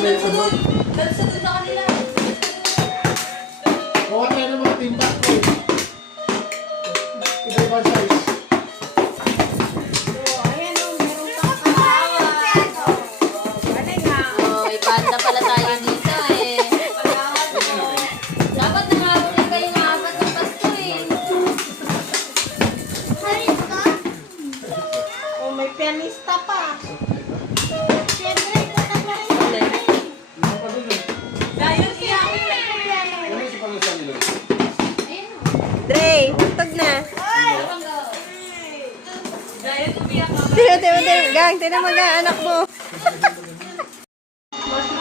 sunod. Sunod sa kanila. Kuha tayo ng mga timbang ko. Iba-ibang size. May panda pala tayo dito eh. Dapat nakahuli kayong apat ng pasto eh. Oh, may pianista pa. Siyempre, tataglarin ko na rin. Dahil siya. Dre, tugtog na. Dahil umiyak ka. Tino, gang, tinan mo nga, anak mo. Mas